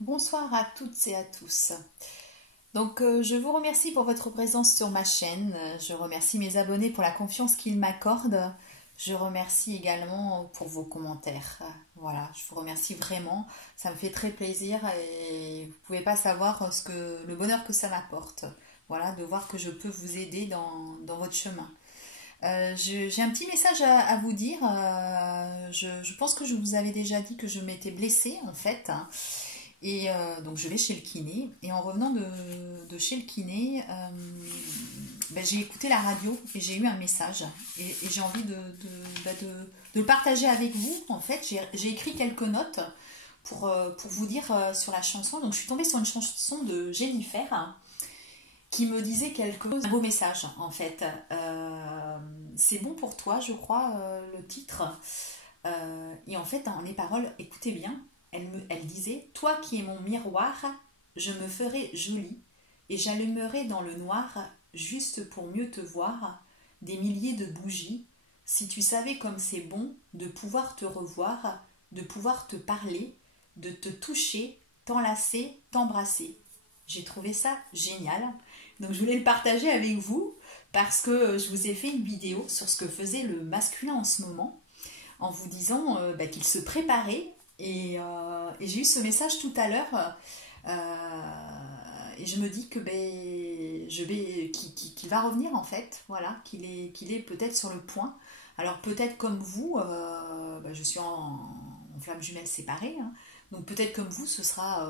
Bonsoir à toutes et à tous. Je vous remercie pour votre présence sur ma chaîne. Je remercie mes abonnés pour la confiance qu'ils m'accordent. Je remercie également pour vos commentaires. Voilà, je vous remercie vraiment. Ça me fait très plaisir et vous pouvez pas savoir le bonheur que ça m'apporte. Voilà, de voir que je peux vous aider dans votre chemin. J'ai un petit message à vous dire. Je pense que je vous avais déjà dit que je m'étais blessée en fait. Donc je vais chez le kiné. Et en revenant de chez le kiné, j'ai écouté la radio et j'ai eu un message. Et j'ai envie de le partager avec vous. En fait, j'ai écrit quelques notes pour vous dire sur la chanson. Donc je suis tombée sur une chanson de Jennifer qui me disait quelque chose, un beau message en fait. C'est bon pour toi, je crois, le titre. Et en fait, dans les paroles, écoutez bien, elle disait: Toi qui es mon miroir, je me ferai jolie et j'allumerai dans le noir, juste pour mieux te voir, des milliers de bougies. Si tu savais comme c'est bon de pouvoir te revoir, de pouvoir te parler, de te toucher, t'enlacer, t'embrasser. J'ai trouvé ça génial. Donc je voulais le partager avec vous parce que je vous ai fait une vidéo sur ce que faisait le masculin en ce moment en vous disant qu'il se préparait et j'ai eu ce message tout à l'heure et je me dis que qu'il va revenir en fait, voilà, qu'il est peut-être sur le point. Alors peut-être comme vous, je suis en flamme jumelle séparée, hein. Donc peut-être comme vous, ce sera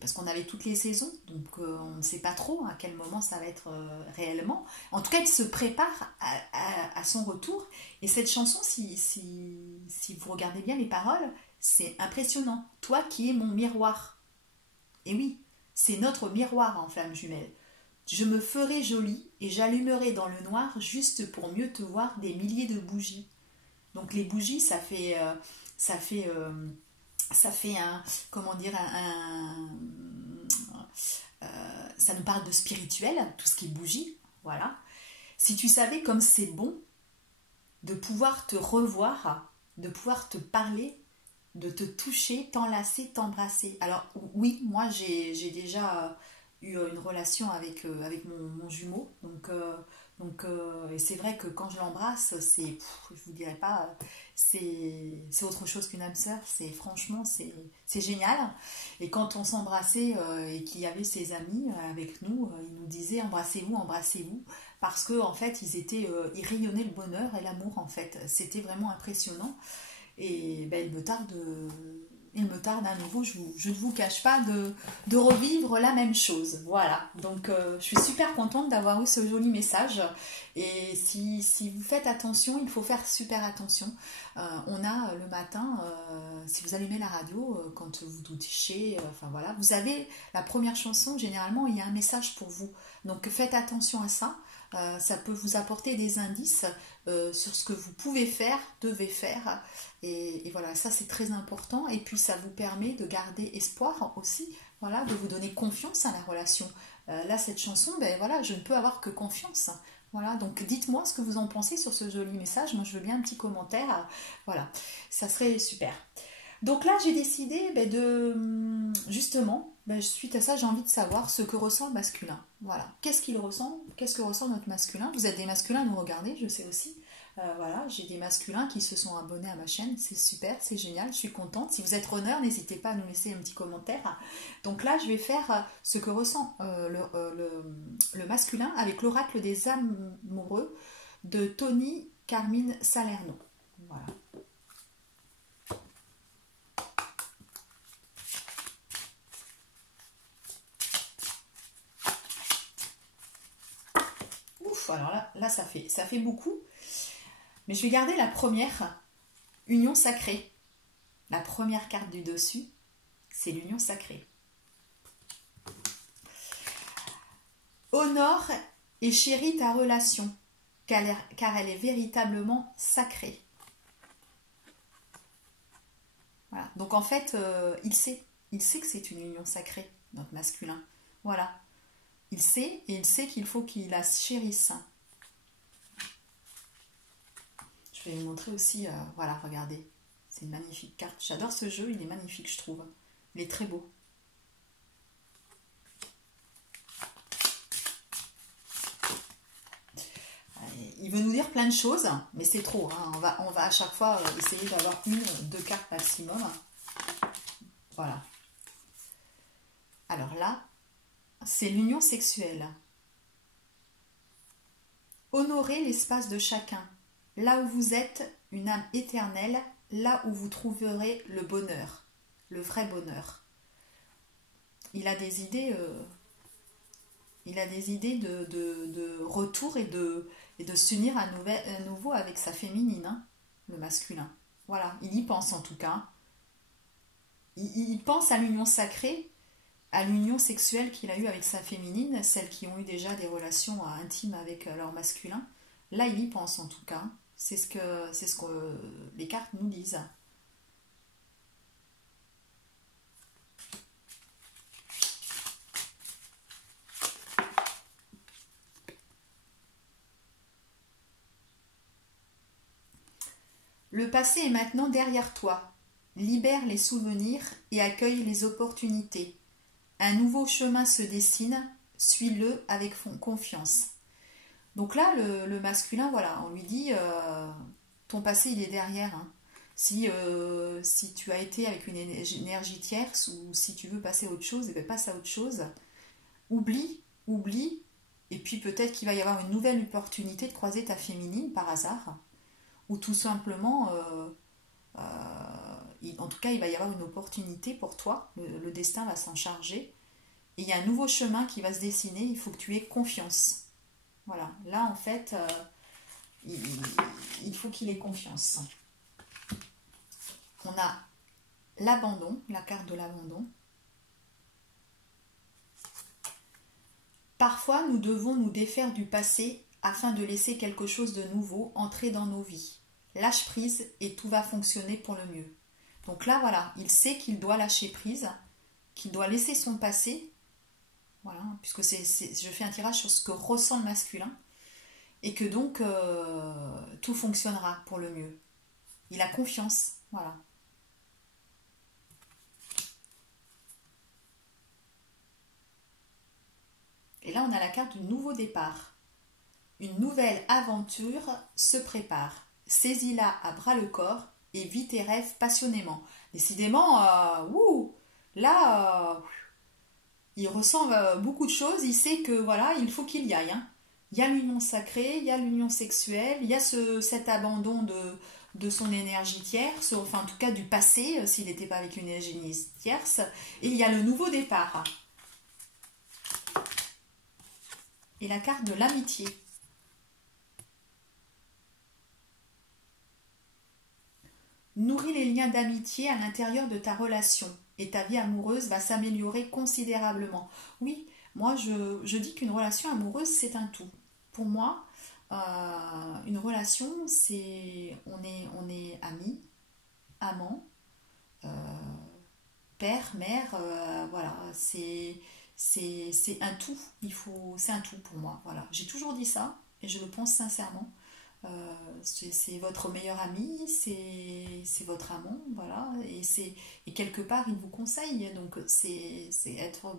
parce qu'on avait toutes les saisons, donc on ne sait pas trop à quel moment ça va être réellement. En tout cas, il se prépare à son retour. Et cette chanson, si vous regardez bien les paroles, c'est impressionnant. Toi qui es mon miroir. Et oui, c'est notre miroir en flamme jumelle. Je me ferai jolie et j'allumerai dans le noir juste pour mieux te voir des milliers de bougies. Donc les bougies, ça fait, ça fait un, comment dire, ça nous parle de spirituel, tout ce qui est bougie, voilà. Si tu savais comme c'est bon de pouvoir te revoir, de pouvoir te parler, de te toucher, t'enlacer, t'embrasser. Alors oui, moi j'ai déjà eu une relation avec mon jumeau, et c'est vrai que quand je l'embrasse, je vous dirais pas, c'est autre chose qu'une âme sœur, franchement, c'est génial. Et quand on s'embrassait et qu'il y avait ses amis avec nous, ils nous disaient embrassez-vous, embrassez-vous, parce que en fait ils rayonnaient le bonheur et l'amour en fait. C'était vraiment impressionnant. Et il me tarde à nouveau, je ne vous cache pas, de revivre la même chose. Voilà, donc je suis super contente d'avoir eu ce joli message. Et si vous faites attention, il faut faire super attention. On a le matin, si vous allumez la radio, quand vous douchez, enfin voilà, vous avez la première chanson, généralement il y a un message pour vous. Donc faites attention à ça. Ça peut vous apporter des indices sur ce que vous pouvez faire, devez faire. Et voilà, ça c'est très important. Et puis ça vous permet de garder espoir aussi, voilà, de vous donner confiance à la relation. Là, cette chanson, voilà, je ne peux avoir que confiance. Voilà, donc dites-moi ce que vous en pensez sur ce joli message. Moi, je veux bien un petit commentaire. Voilà, ça serait super. Donc là, j'ai décidé justement, suite à ça, j'ai envie de savoir ce que ressent le masculin. Voilà, qu'est-ce qu'il ressent, qu'est-ce que ressent notre masculin. Vous êtes des masculins à nous regarder, je sais aussi. Voilà, j'ai des masculins qui se sont abonnés à ma chaîne, c'est super, c'est génial, je suis contente. Si vous êtes runner, n'hésitez pas à nous laisser un petit commentaire. Donc là, je vais faire ce que ressent le masculin avec l'oracle des amoureux de Tony Carmine Salerno. Voilà. Ouf, alors là ça fait beaucoup. Mais je vais garder la première, union sacrée. La première carte du dessus, c'est l'union sacrée. Honore et chéris ta relation, car elle est véritablement sacrée. Voilà. Donc en fait, il sait que c'est une union sacrée, notre masculin. Voilà. Il sait, et il sait qu'il faut qu'il la chérisse. Je vais vous montrer aussi, voilà, regardez. C'est une magnifique carte. J'adore ce jeu, il est magnifique, je trouve. Il est très beau. il veut nous dire plein de choses, mais c'est trop. Hein. On va à chaque fois essayer d'avoir une, deux cartes maximum. Voilà. Alors là, c'est l'union sexuelle. Honorez l'espace de chacun. Là où vous êtes, une âme éternelle, là où vous trouverez le bonheur, le vrai bonheur. Il a des idées, de retour et de s'unir à nouveau avec sa féminine, hein, le masculin. Voilà, il y pense en tout cas. Il pense à l'union sacrée, à l'union sexuelle qu'il a eue avec sa féminine, celles qui ont eu déjà des relations intimes avec leur masculin. Là, il y pense en tout cas. C'est ce que les cartes nous disent. Le passé est maintenant derrière toi. Libère les souvenirs et accueille les opportunités. Un nouveau chemin se dessine, suis-le avec confiance. Donc là, le masculin, voilà, on lui dit ton passé, il est derrière. Hein. Si tu as été avec une énergie tierce ou si tu veux passer à autre chose, eh bien, passe à autre chose. Oublie, et puis peut-être qu'il va y avoir une nouvelle opportunité de croiser ta féminine par hasard, ou tout simplement, en tout cas, il va y avoir une opportunité pour toi, le destin va s'en charger, et il y a un nouveau chemin qui va se dessiner, il faut que tu aies confiance. Voilà, là en fait, il faut qu'il ait confiance. On a l'abandon, la carte de l'abandon. Parfois, nous devons nous défaire du passé afin de laisser quelque chose de nouveau entrer dans nos vies. Lâche prise et tout va fonctionner pour le mieux. Donc là, voilà, il sait qu'il doit lâcher prise, qu'il doit laisser son passé. Voilà, puisque je fais un tirage sur ce que ressent le masculin. Et que donc, tout fonctionnera pour le mieux. Il a confiance, voilà. Et là, on a la carte du nouveau départ. Une nouvelle aventure se prépare. Saisis-la à bras le corps et vis tes rêves passionnément. Décidément, là, il ressent beaucoup de choses. Il sait que voilà, il faut qu'il y aille. Hein. Il y a l'union sacrée, il y a l'union sexuelle, il y a cet abandon de son énergie tierce, enfin en tout cas du passé, s'il n'était pas avec une énergie tierce, et il y a le nouveau départ. Et la carte de l'amitié. Nourris les liens d'amitié à l'intérieur de ta relation et ta vie amoureuse va s'améliorer considérablement. Oui, moi je dis qu'une relation amoureuse c'est un tout. Pour moi, une relation c'est on est amis, amants, père, mère, voilà, c'est un tout. C'est un tout pour moi. Voilà, j'ai toujours dit ça et je le pense sincèrement. C'est votre meilleur ami, c'est votre amant, voilà, et quelque part il vous conseille, donc c'est être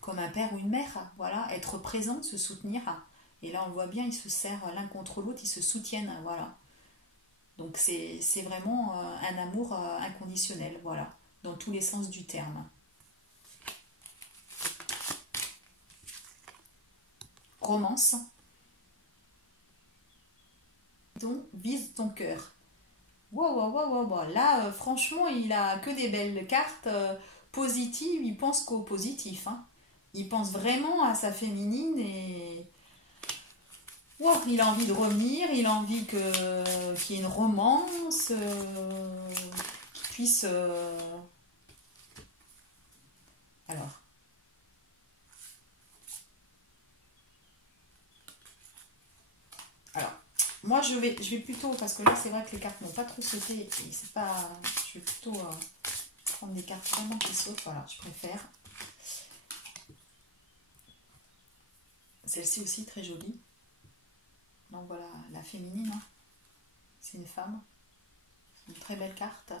comme un père ou une mère, voilà, être présent, se soutenir, et là on voit bien, ils se serrent l'un contre l'autre, ils se soutiennent, voilà, donc c'est vraiment un amour inconditionnel, voilà, dans tous les sens du terme. Romance. Vise ton cœur. Wow. Là, franchement, il a que des belles cartes positives. Il pense qu'au positif. Hein. Il pense vraiment à sa féminine et wow, il a envie de revenir. Il a envie qu'il y ait une romance, qu'il puisse. Alors. Moi, je vais plutôt, parce que là, c'est vrai que les cartes n'ont pas trop sauté, et c'est pas, je vais plutôt prendre des cartes vraiment qui sautent, voilà, je préfère. Celle-ci aussi, très jolie. Donc voilà, la féminine, hein. C'est une femme. Une très belle carte.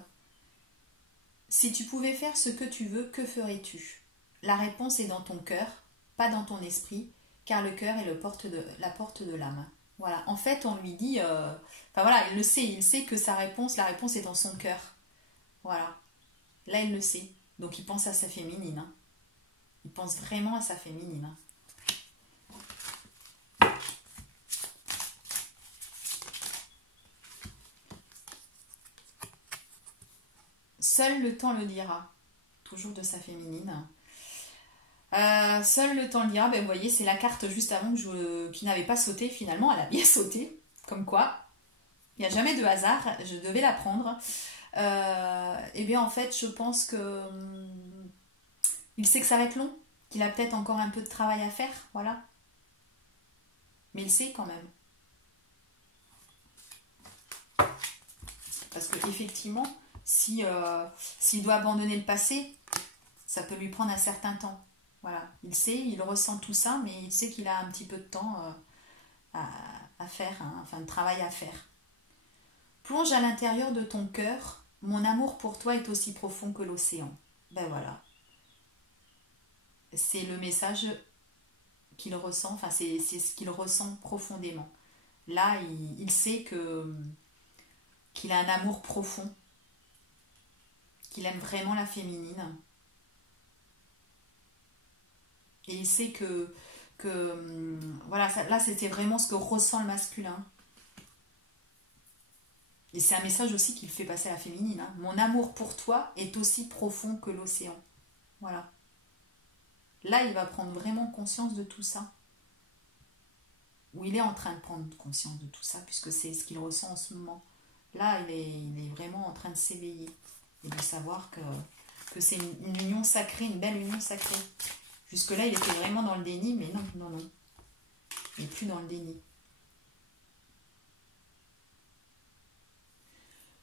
Si tu pouvais faire ce que tu veux, que ferais-tu? La réponse est dans ton cœur, pas dans ton esprit, car le cœur est la porte de l'âme. Voilà, en fait, on lui dit, enfin voilà, il sait que la réponse est dans son cœur. Voilà, là, il le sait. Donc, il pense à sa féminine, hein. Il pense vraiment à sa féminine, hein. Seul le temps le dira. Toujours de sa féminine. Seul le temps le dira. Ben, vous voyez, c'est la carte juste avant qui n'avait pas sauté. Finalement, elle a bien sauté. Comme quoi, il n'y a jamais de hasard. Je devais la prendre. Et bien, en fait, je pense que il sait que ça va être long. Qu'il a peut-être encore un peu de travail à faire. Voilà. Mais il sait quand même. Parce que effectivement, s'il doit abandonner le passé, ça peut lui prendre un certain temps. Voilà, il sait, il ressent tout ça, mais il sait qu'il a un petit peu de temps à faire, hein, enfin de travail à faire. Plonge à l'intérieur de ton cœur, mon amour pour toi est aussi profond que l'océan. Ben voilà, c'est le message qu'il ressent, enfin c'est ce qu'il ressent profondément. Là, il sait qu'il a un amour profond, qu'il aime vraiment la féminine. Et il sait voilà, là c'était vraiment ce que ressent le masculin. Et c'est un message aussi qu'il fait passer à la féminine, hein. Mon amour pour toi est aussi profond que l'océan. Voilà. Là, il va prendre vraiment conscience de tout ça. Ou il est en train de prendre conscience de tout ça, puisque c'est ce qu'il ressent en ce moment. Là, il est vraiment en train de s'éveiller. Et de savoir que c'est une union sacrée, une belle union sacrée. Jusque-là, il était vraiment dans le déni, mais non, non, non. Il n'est plus dans le déni.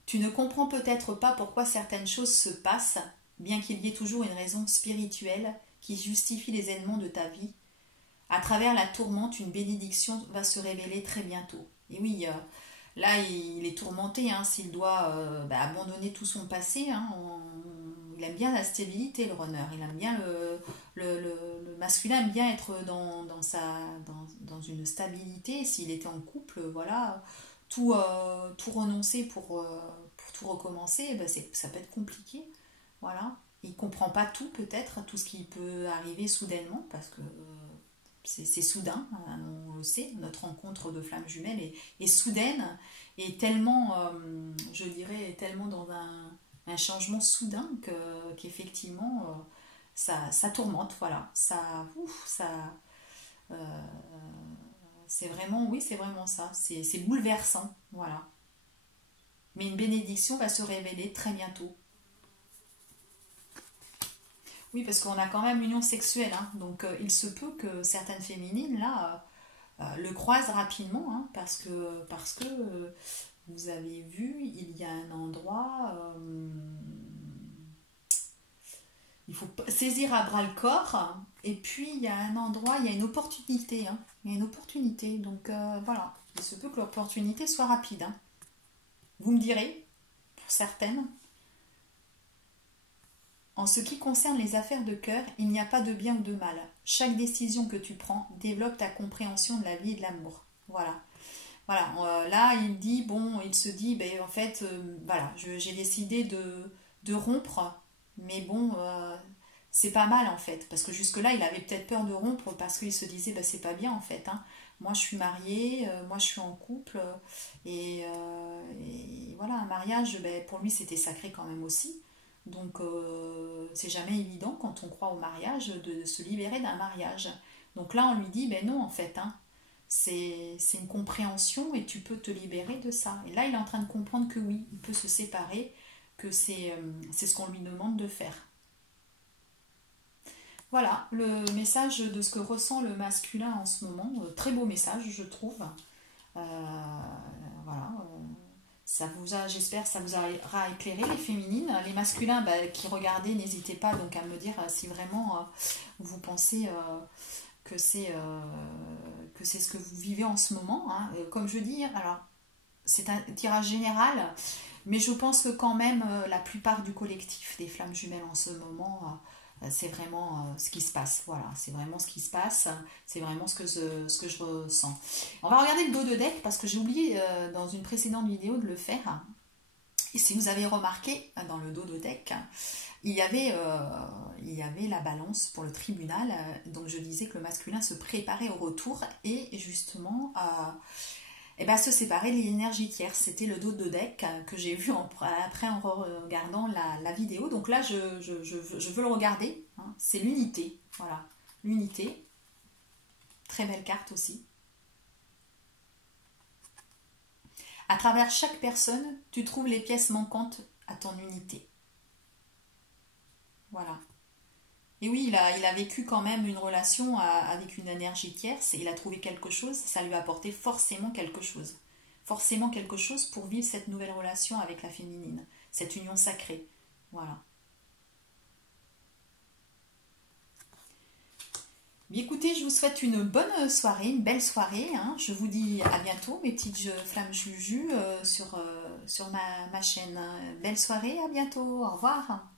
Tu ne comprends peut-être pas pourquoi certaines choses se passent, bien qu'il y ait toujours une raison spirituelle qui justifie les événements de ta vie. À travers la tourmente, une bénédiction va se révéler très bientôt. Et oui, là, il est tourmenté, hein, s'il doit abandonner tout son passé. Hein, il aime bien la stabilité, le runner. Il aime bien le masculin aime bien être dans une stabilité. S'il était en couple, voilà, tout renoncer pour tout recommencer, ben ça peut être compliqué. Voilà. Il comprend pas tout, peut-être, tout ce qui peut arriver soudainement, parce que c'est soudain, hein, on le sait, notre rencontre de flammes jumelles est soudaine et tellement, je dirais, tellement dans un changement soudain qu'effectivement, ça tourmente, voilà. Euh, c'est vraiment, oui, c'est vraiment ça. C'est bouleversant, voilà. Mais une bénédiction va se révéler très bientôt. Oui, parce qu'on a quand même l'union sexuelle, hein. Donc il se peut que certaines féminines, là, le croisent rapidement, hein, parce que vous avez vu, il y a un endroit, il faut saisir à bras le corps, et puis il y a un endroit, il y a une opportunité, hein. Il y a une opportunité, donc voilà, il se peut que l'opportunité soit rapide, hein. Vous me direz, pour certaines. En ce qui concerne les affaires de cœur, il n'y a pas de bien ou de mal. Chaque décision que tu prends développe ta compréhension de la vie et de l'amour. Voilà. Voilà. Là, il se dit, ben, en fait, voilà, j'ai décidé de rompre, mais bon, c'est pas mal en fait, parce que jusque-là, il avait peut-être peur de rompre parce qu'il se disait, ben, c'est pas bien en fait, hein. Moi, je suis mariée, moi, je suis en couple, et voilà, un mariage, ben, pour lui, c'était sacré quand même aussi. Donc, c'est jamais évident quand on croit au mariage de se libérer d'un mariage. Donc là, on lui dit, ben non, en fait, hein, c'est une compréhension et tu peux te libérer de ça. Et là, il est en train de comprendre que oui, il peut se séparer, que c'est ce qu'on lui demande de faire. Voilà, le message de ce que ressent le masculin en ce moment. Très beau message, je trouve. Euh, voilà. J'espère, ça vous aura éclairé les féminines. Les masculins qui regardaient, n'hésitez pas donc à me dire si vraiment vous pensez que c'est ce que vous vivez en ce moment, hein. Comme je dis, alors c'est un tirage général, mais je pense que quand même la plupart du collectif des flammes jumelles en ce moment c'est vraiment ce qui se passe. Voilà, c'est vraiment ce qui se passe. C'est vraiment ce que je ressens. On va regarder le dos de deck parce que j'ai oublié dans une précédente vidéo de le faire. Et si vous avez remarqué, dans le dos de deck, il y avait la balance pour le tribunal. Donc je disais que le masculin se préparait au retour et justement se séparer de l'énergie tierce. C'était le dos de deck que j'ai vu après en regardant la vidéo. Donc là, je veux le regarder. Hein. C'est l'unité. Voilà, l'unité. Très belle carte aussi. À travers chaque personne, tu trouves les pièces manquantes à ton unité. Voilà. Et oui, il a vécu quand même une relation avec une énergie tierce et il a trouvé quelque chose, ça lui a apporté forcément quelque chose. Forcément quelque chose pour vivre cette nouvelle relation avec la féminine, cette union sacrée. Voilà. Bien, écoutez, je vous souhaite une bonne soirée, une belle soirée. Hein. Je vous dis à bientôt, mes petites flammes juju sur ma chaîne. Belle soirée, à bientôt, au revoir.